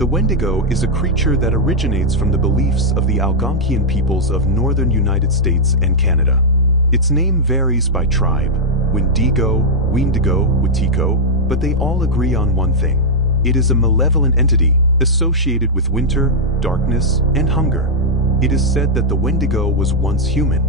The Wendigo is a creature that originates from the beliefs of the Algonquian peoples of northern United States and Canada. Its name varies by tribe, Wendigo, Wetiko, but they all agree on one thing. It is a malevolent entity associated with winter, darkness, and hunger. It is said that the Wendigo was once human,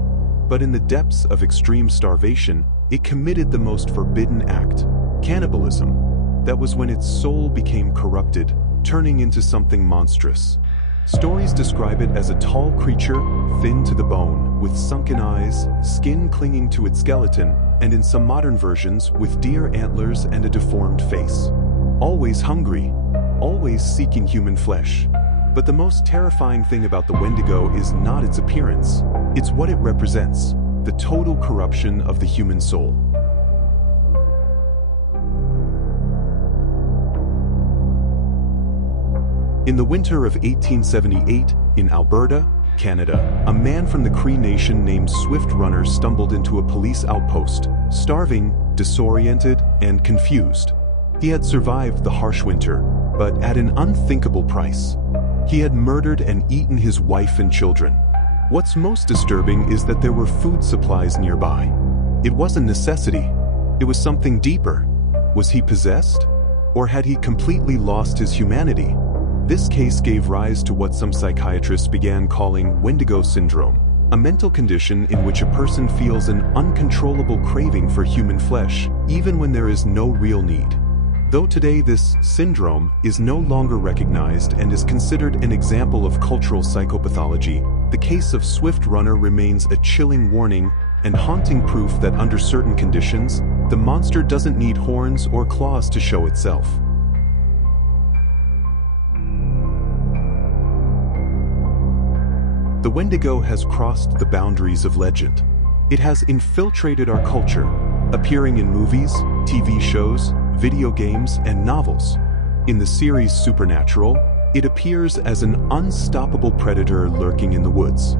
but in the depths of extreme starvation, it committed the most forbidden act, cannibalism. That was when its soul became corrupted, turning into something monstrous. Stories describe it as a tall creature, thin to the bone, with sunken eyes, skin clinging to its skeleton, and in some modern versions, with deer antlers and a deformed face. Always hungry, always seeking human flesh. But the most terrifying thing about the Wendigo is not its appearance, it's what it represents, the total corruption of the human soul. In the winter of 1878, in Alberta, Canada, a man from the Cree Nation named Swiftrunner stumbled into a police outpost, starving, disoriented, and confused. He had survived the harsh winter, but at an unthinkable price. He had murdered and eaten his wife and children. What's most disturbing is that there were food supplies nearby. It wasn't necessity. It was something deeper. Was he possessed? Or had he completely lost his humanity? This case gave rise to what some psychiatrists began calling Wendigo syndrome, a mental condition in which a person feels an uncontrollable craving for human flesh, even when there is no real need. Though today this syndrome is no longer recognized and is considered an example of cultural psychopathology, the case of Swiftrunner remains a chilling warning and haunting proof that under certain conditions, the monster doesn't need horns or claws to show itself. The Wendigo has crossed the boundaries of legend. It has infiltrated our culture, appearing in movies, TV shows, video games, and novels. In the series Supernatural, it appears as an unstoppable predator lurking in the woods.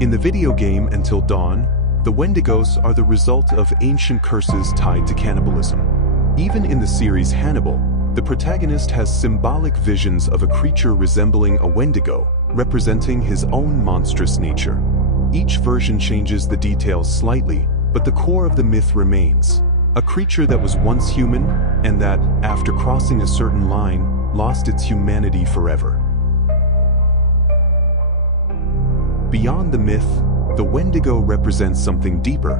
In the video game Until Dawn, the Wendigos are the result of ancient curses tied to cannibalism. Even in the series Hannibal, the protagonist has symbolic visions of a creature resembling a Wendigo, representing his own monstrous nature. Each version changes the details slightly, but the core of the myth remains. A creature that was once human, and that, after crossing a certain line, lost its humanity forever. Beyond the myth, the Wendigo represents something deeper.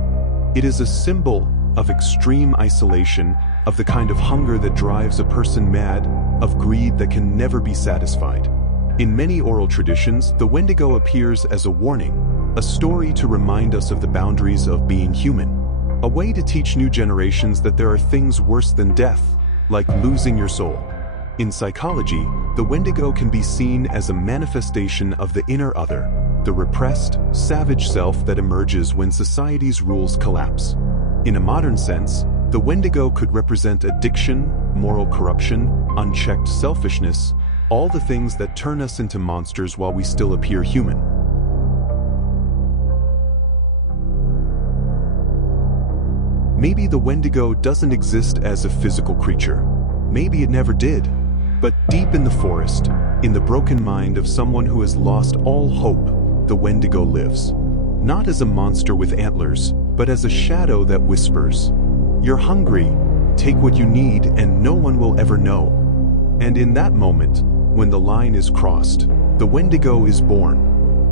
It is a symbol of extreme isolation, of the kind of hunger that drives a person mad, of greed that can never be satisfied. In many oral traditions, the Wendigo appears as a warning, a story to remind us of the boundaries of being human, a way to teach new generations that there are things worse than death, like losing your soul. In psychology, the Wendigo can be seen as a manifestation of the inner other, the repressed, savage self that emerges when society's rules collapse. In a modern sense, the Wendigo could represent addiction, moral corruption, unchecked selfishness, all the things that turn us into monsters while we still appear human. Maybe the Wendigo doesn't exist as a physical creature. Maybe it never did. But deep in the forest, in the broken mind of someone who has lost all hope, the Wendigo lives. Not as a monster with antlers, but as a shadow that whispers, "You're hungry, take what you need and no one will ever know." And in that moment, when the line is crossed, the Wendigo is born.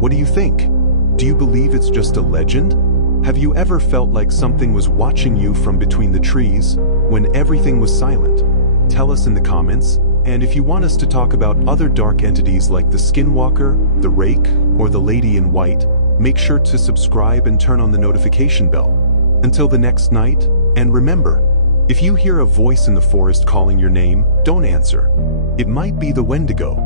What do you think? Do you believe it's just a legend? Have you ever felt like something was watching you from between the trees when everything was silent? Tell us in the comments, and if you want us to talk about other dark entities like the Skinwalker, the Rake, or the Lady in White, make sure to subscribe and turn on the notification bell. Until the next night, and remember, if you hear a voice in the forest calling your name, don't answer. It might be the Wendigo.